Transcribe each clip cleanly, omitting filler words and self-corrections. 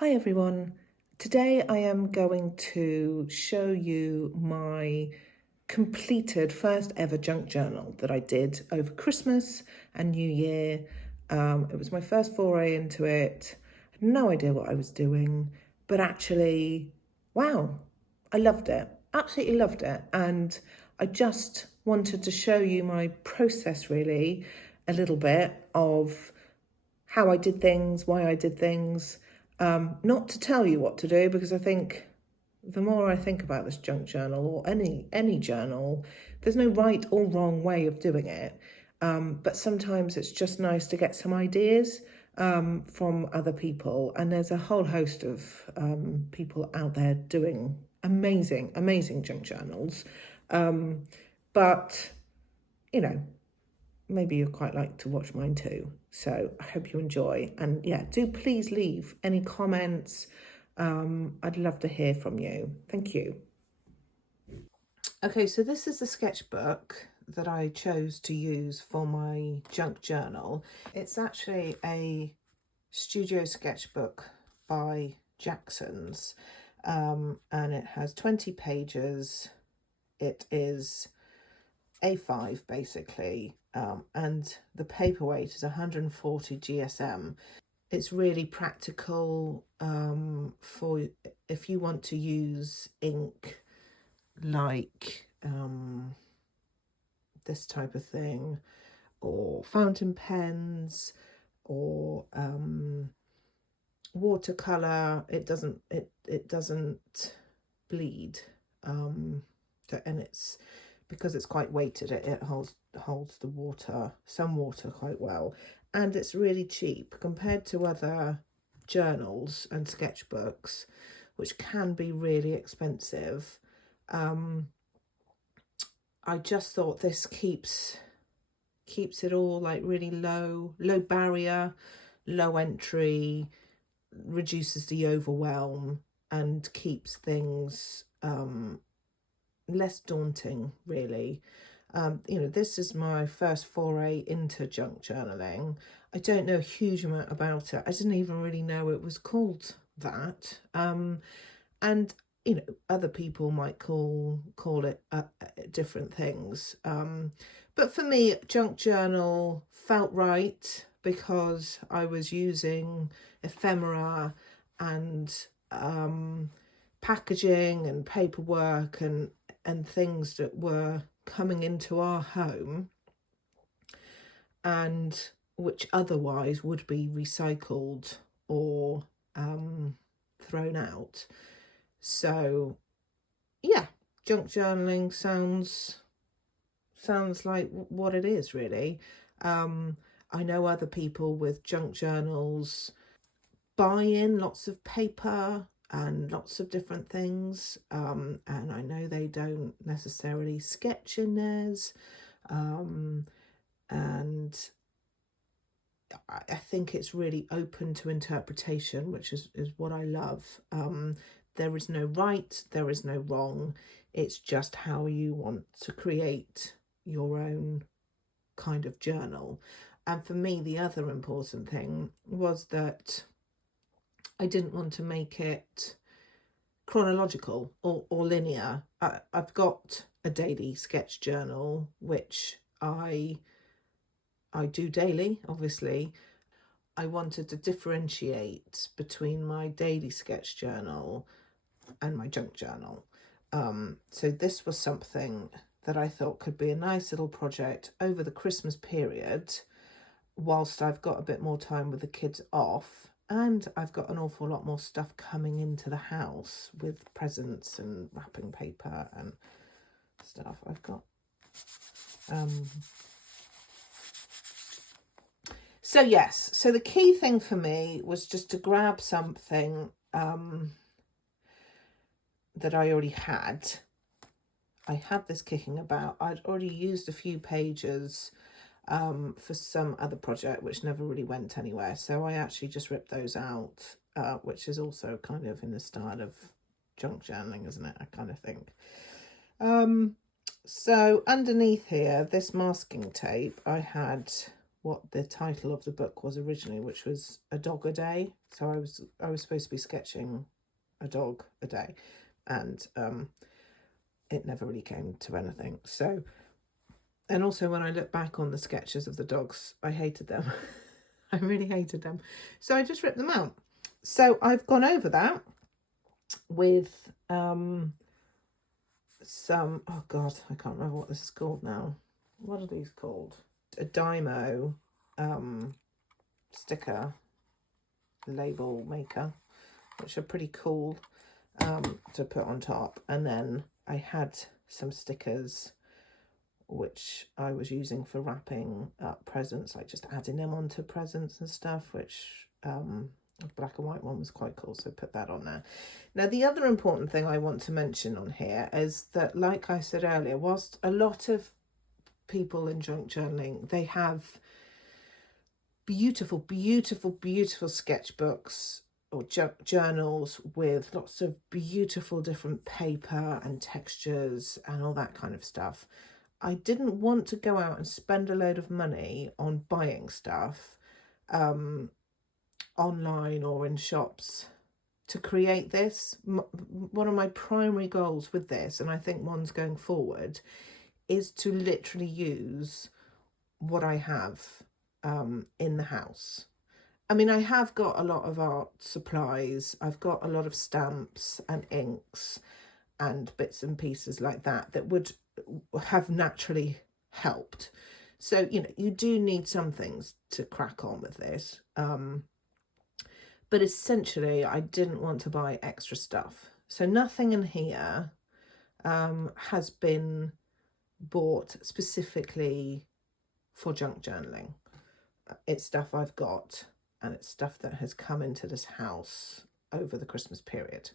Hi everyone. Today I am going to show you my completed first ever junk journal that I did over Christmas and New Year. It was my first foray into it. I had no idea what I was doing, but actually, wow, I loved it. Absolutely loved it. And I just wanted to show you my process really, a little bit of how I did things, why I did things. Not to tell you what to do, because I think the more I think about this junk journal or any journal, there's no right or wrong way of doing it. But sometimes it's just nice to get some ideas from other people, and there's a whole host of people out there doing amazing junk journals. But you know, maybe you'd quite like to watch mine too. So I hope you enjoy. And yeah, do please leave any comments. I'd love to hear from you. Thank you. Okay, so this is the sketchbook that I chose to use for my junk journal. It's actually a studio sketchbook by Jackson's, and it has 20 pages. It is A5 basically, and the paperweight is 140 GSM. It's really practical for if you want to use ink like this type of thing, or fountain pens, or watercolor. It doesn't bleed, and it's because it's quite weighted. It holds some water quite well, and it's really cheap compared to other journals and sketchbooks, which can be really expensive. I just thought this keeps it all like really low barrier, low entry, reduces the overwhelm, and keeps things less daunting really. This is my first foray into junk journaling. I don't know a huge amount about it. I didn't even really know it was called that. And other people might call it different things. But for me, junk journal felt right because I was using ephemera and packaging and paperwork and things that were coming into our home and which otherwise would be recycled or thrown out. So yeah, junk journaling sounds like what it is really. I know other people with junk journals buy in lots of paper and lots of different things, and I know they don't necessarily sketch in theirs, and I think it's really open to interpretation, which is what I love. There is no right, there is no wrong. It's just how you want to create your own kind of journal. And for me, the other important thing was that I didn't want to make it chronological or linear. I've got a daily sketch journal, which I do daily, obviously. I wanted to differentiate between my daily sketch journal and my junk journal. So this was something that I thought could be a nice little project over the Christmas period, whilst I've got a bit more time with the kids off, and I've got an awful lot more stuff coming into the house with presents and wrapping paper and stuff. I've got so yes, so the key thing for me was just to grab something that I already had. I had this kicking about. I'd already used a few pages for some other project which never really went anywhere, so I actually just ripped those out, which is also kind of in the style of junk journaling, isn't it? I kind of think. So underneath here, this masking tape, I had what the title of the book was originally, which was A Dog a Day. So I was supposed to be sketching a dog a day, and it never really came to anything. So, and also when I look back on the sketches of the dogs, I hated them. I really hated them. So I just ripped them out. So I've gone over that with some, oh God, I can't remember what this is called now. What are these called? A Dymo sticker label maker, which are pretty cool to put on top. And then I had some stickers which I was using for wrapping up presents, like just adding them onto presents and stuff, which a black and white one was quite cool, so put that on there. Now, the other important thing I want to mention on here is that, like I said earlier, whilst a lot of people in junk journaling, they have beautiful, beautiful, beautiful sketchbooks or journals with lots of beautiful different paper and textures and all that kind of stuff. I didn't want to go out and spend a load of money on buying stuff online or in shops to create this. One of my primary goals with this, and I think one's going forward, is to literally use what I have in the house. I mean, I have got a lot of art supplies. I've got a lot of stamps and inks and bits and pieces like that that would have naturally helped. So, you know, you do need some things to crack on with this. But essentially, I didn't want to buy extra stuff. So nothing in here has been bought specifically for junk journaling. It's stuff I've got, and it's stuff that has come into this house over the Christmas period.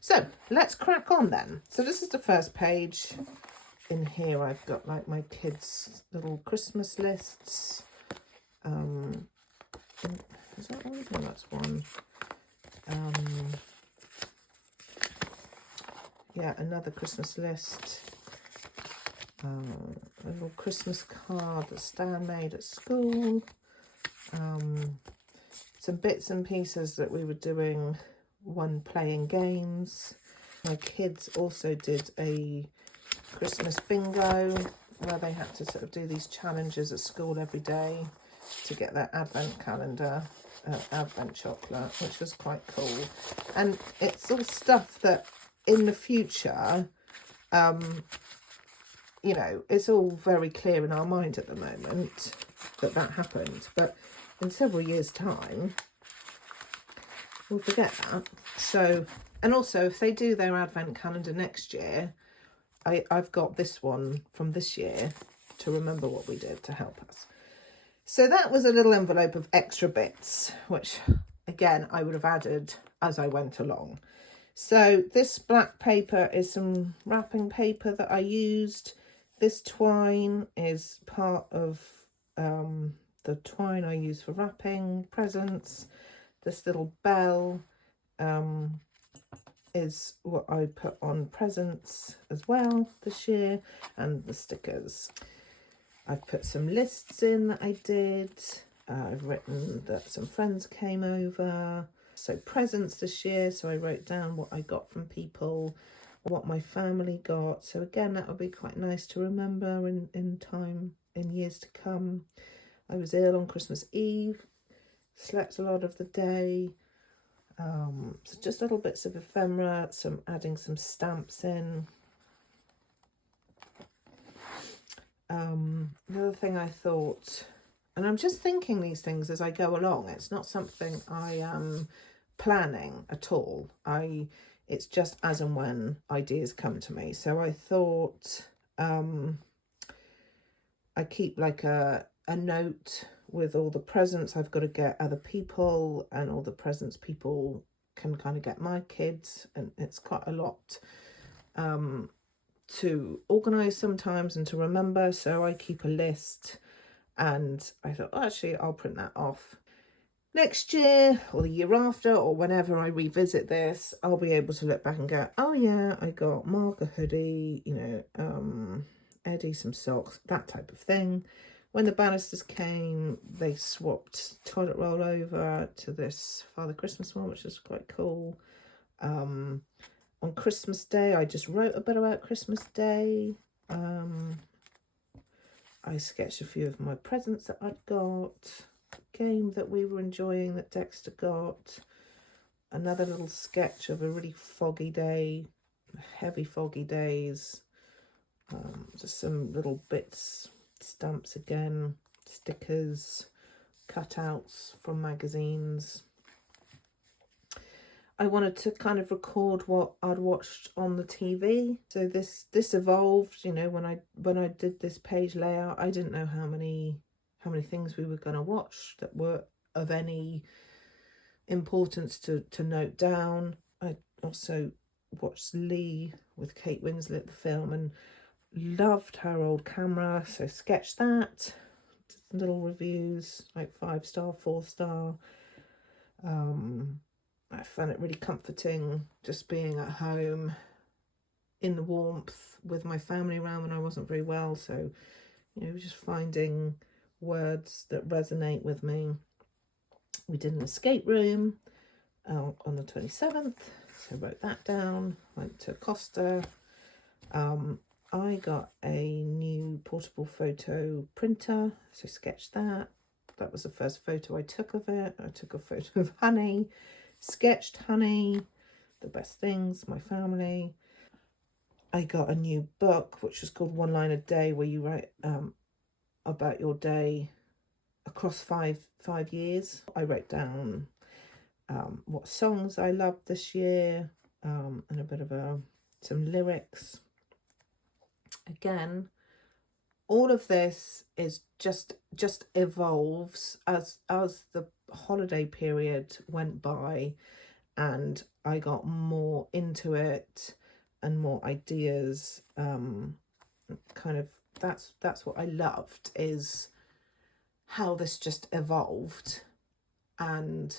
So let's crack on then. So this is the first page. In here I've got like my kids' little Christmas lists. Is that one? No, that's one. Yeah, another Christmas list. A little Christmas card that Stan made at school. Some bits and pieces that we were doing when playing games. My kids also did a Christmas bingo where they had to sort of do these challenges at school every day to get their advent calendar, advent chocolate, which was quite cool. And it's all stuff that in the future, you know, it's all very clear in our mind at the moment that happened. But in several years' time, we'll forget that. So, and also if they do their advent calendar next year, I've got this one from this year to remember what we did to help us. So that was a little envelope of extra bits, which again, I would have added as I went along. So this black paper is some wrapping paper that I used. This twine is part of the twine I use for wrapping presents. This little bell is what I put on presents as well this year, and the stickers. I've put some lists in that I did. I've written that some friends came over. So presents this year, so I wrote down what I got from people, what my family got. So again, that would be quite nice to remember in time, in years to come. I was ill on Christmas Eve, slept a lot of the day. So just little bits of ephemera, adding some stamps in. Another thing I thought, and I'm just thinking these things as I go along, it's not something I am planning at all. It's just as and when ideas come to me. So I thought I keep like a note with all the presents I've got to get other people and all the presents people can kind of get my kids, and it's quite a lot to organise sometimes and to remember, so I keep a list. And I thought, oh, actually I'll print that off. Next year or the year after or whenever I revisit this, I'll be able to look back and go, oh yeah, I got Mark a hoodie, you know, Eddie some socks, that type of thing. When the Bannisters came, they swapped Toilet Roll over to this Father Christmas one, which is quite cool. On Christmas Day, I just wrote a bit about Christmas Day. I sketched a few of my presents that I'd got, game that we were enjoying that Dexter got, another little sketch of a really foggy day, heavy foggy days, just some little bits, stamps again, stickers, cutouts from magazines. I wanted to kind of record what I'd watched on the TV. So this evolved, you know, when I did this page layout, I didn't know how many things we were going to watch that were of any importance to note down. I also watched Lee with Kate Winslet, the film, and loved her old camera, so sketched that. Did some little reviews, like 5-star, 4-star. I found it really comforting just being at home in the warmth with my family around when I wasn't very well. So, you know, just finding words that resonate with me. We did an escape room on the 27th, so I wrote that down. Went to Costa. I got a new portable photo printer, so sketched that. That was the first photo I took of it. I took a photo of Honey, sketched Honey, the best things, my family. I got a new book, which was called One Line a Day, where you write about your day across five years. I wrote down what songs I loved this year, and a bit of some lyrics. Again, all of this is just evolves as the holiday period went by, and I got more into it and more ideas. Kind of that's what I loved, is how this just evolved, and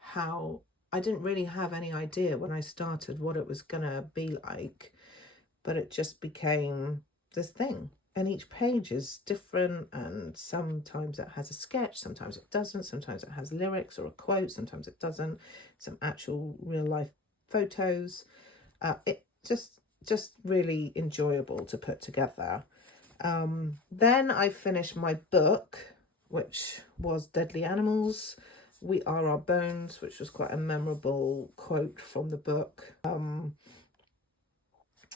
how I didn't really have any idea when I started what it was gonna be like, but it just became this thing. And each page is different, and sometimes it has a sketch, sometimes it doesn't, sometimes it has lyrics or a quote, sometimes it doesn't, some actual real life photos. It just really enjoyable to put together. Then I finished my book, which was Deadly Animals, We Are Our Bones, which was quite a memorable quote from the book.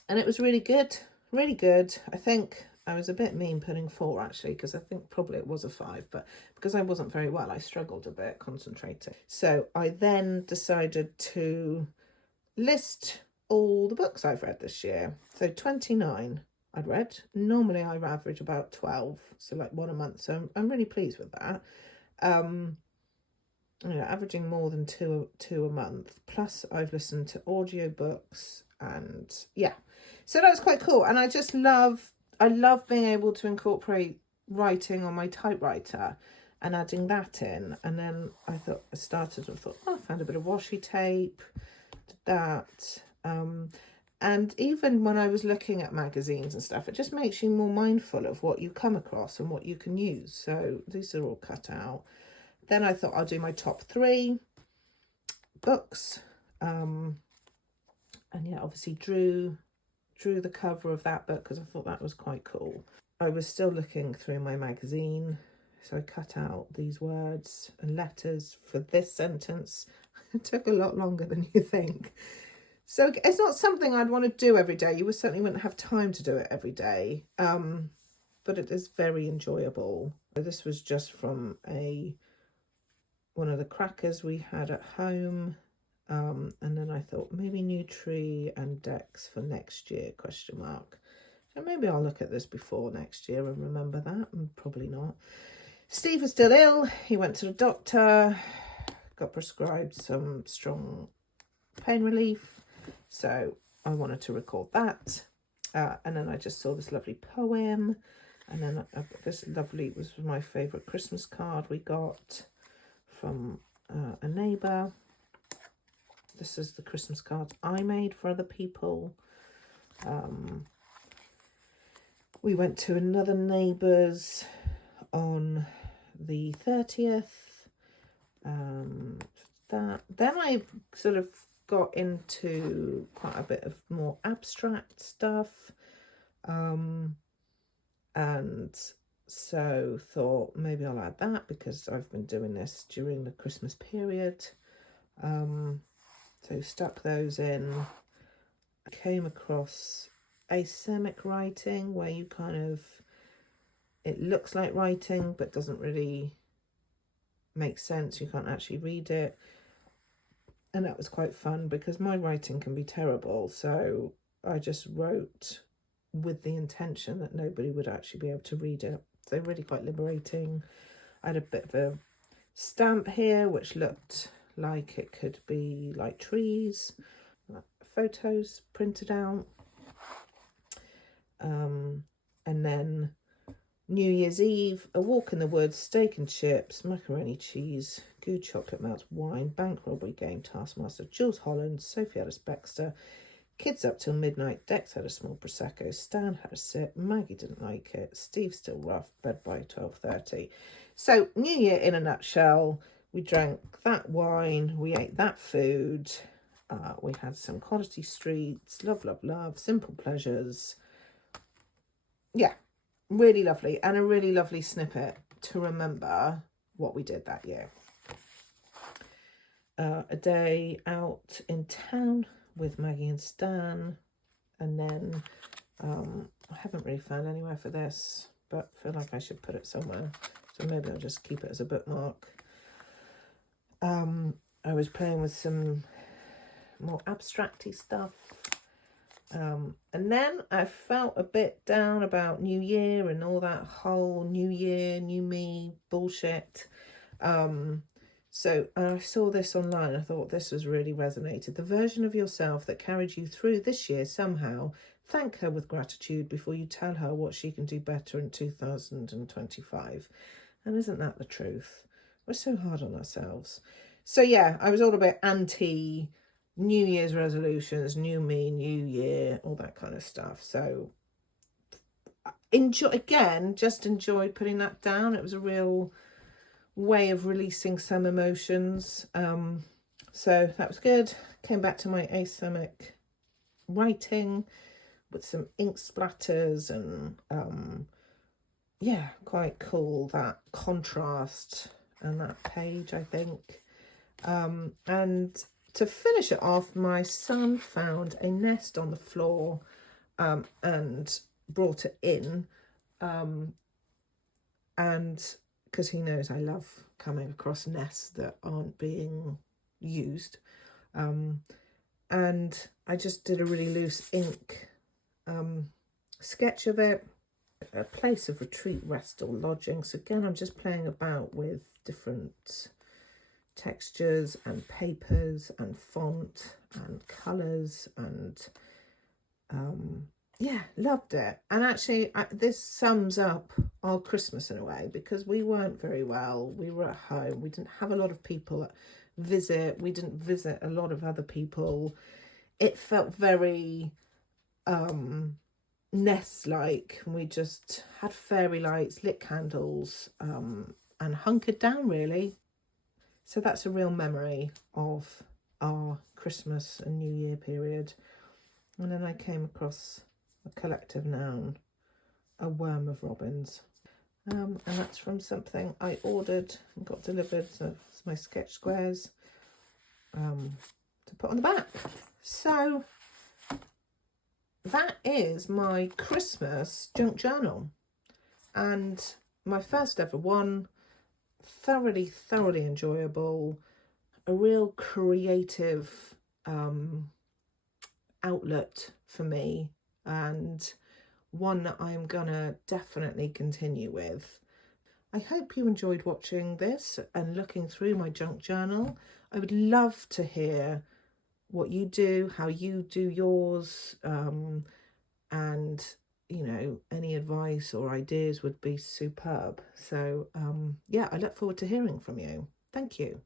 And it was really good, really good. I think I was a bit mean putting 4, actually, because I think probably it was a 5, but because I wasn't very well, I struggled a bit concentrating. So I then decided to list all the books I've read this year. So 29 I'd read. Normally I average about 12, so like 1 a month. So I'm really pleased with that. You know, averaging more than two a month. Plus I've listened to audiobooks, and yeah, so that was quite cool. And I love being able to incorporate writing on my typewriter and adding that in. And then I thought, I found a bit of washi tape, did that. And even when I was looking at magazines and stuff, it just makes you more mindful of what you come across and what you can use. So these are all cut out. Then I thought I'll do my top 3 books. And yeah, obviously drew the cover of that book because I thought that was quite cool. I was still looking through my magazine, so I cut out these words and letters for this sentence. It took a lot longer than you think. So it's not something I'd want to do every day. You certainly wouldn't have time to do it every day. But it is very enjoyable. This was just from one of the crackers we had at home. And then I thought maybe Nutri and Dex for next year, question mark. So maybe I'll look at this before next year and remember that, and probably not. Steve is still ill. He went to the doctor, got prescribed some strong pain relief. So I wanted to record that. And then I just saw this lovely poem. And then this lovely was my favourite Christmas card we got from a neighbour. This is the Christmas cards I made for other people. We went to another neighbour's on the 30th. Then I sort of got into quite a bit of more abstract stuff, and so thought maybe I'll add that because I've been doing this during the Christmas period. So stuck those in. I came across asemic writing, where you kind of, it looks like writing but doesn't really make sense. You can't actually read it. And that was quite fun because my writing can be terrible. So I just wrote with the intention that nobody would actually be able to read it. So really quite liberating. I had a bit of a stamp here which looked like it could be like trees, photos printed out. And then New Year's Eve, a walk in the woods, steak and chips, macaroni cheese, goo chocolate melts, wine, bank robbery game, Taskmaster, Jules Holland, Sophie Ellis-Bextor, kids up till midnight, Dex had a small Prosecco, Stan had a sip, Maggie didn't like it, Steve still rough, bed by 12:30. So New Year in a nutshell. We drank that wine, we ate that food, we had some quality streets, love, love, love, simple pleasures. Yeah, really lovely, and a really lovely snippet to remember what we did that year. A day out in town with Maggie and Stan, and then I haven't really found anywhere for this, but I feel like I should put it somewhere, so maybe I'll just keep it as a bookmark. I was playing with some more abstracty stuff, and then I felt a bit down about New Year and all that whole New Year, new me bullshit. So I saw this online. I thought this was really resonated. The version of yourself that carried you through this year somehow, thank her with gratitude before you tell her what she can do better in 2025. And isn't that the truth? We're so hard on ourselves. So yeah, I was all a bit anti New Year's resolutions, new me, new year, all that kind of stuff. So just enjoyed putting that down. It was a real way of releasing some emotions. So that was good. Came back to my asemic writing with some ink splatters and yeah, quite cool, that contrast and that page, I think. And to finish it off, my son found a nest on the floor and brought it in, and because he knows I love coming across nests that aren't being used, and I just did a really loose ink sketch of it. A place of retreat, rest or lodging. So again, I'm just playing about with different textures and papers and font and colours, and yeah, loved it. And actually this sums up our Christmas in a way, because we weren't very well, we were at home, we didn't have a lot of people visit, we didn't visit a lot of other people. It felt very nest-like. We just had fairy lights, lit candles, and hunkered down really. So that's a real memory of our Christmas and New Year period. And then I came across a collective noun, a worm of robins. And that's from something I ordered and got delivered. So it's my sketch squares to put on the back. So that is my Christmas junk journal, and my first ever one. Thoroughly enjoyable, a real creative outlet for me, and one that I'm gonna definitely continue with. I hope you enjoyed watching this and looking through my junk journal. I would love to hear what you do, how you do yours, and you know, any advice or ideas would be superb. So yeah, I look forward to hearing from you. Thank you.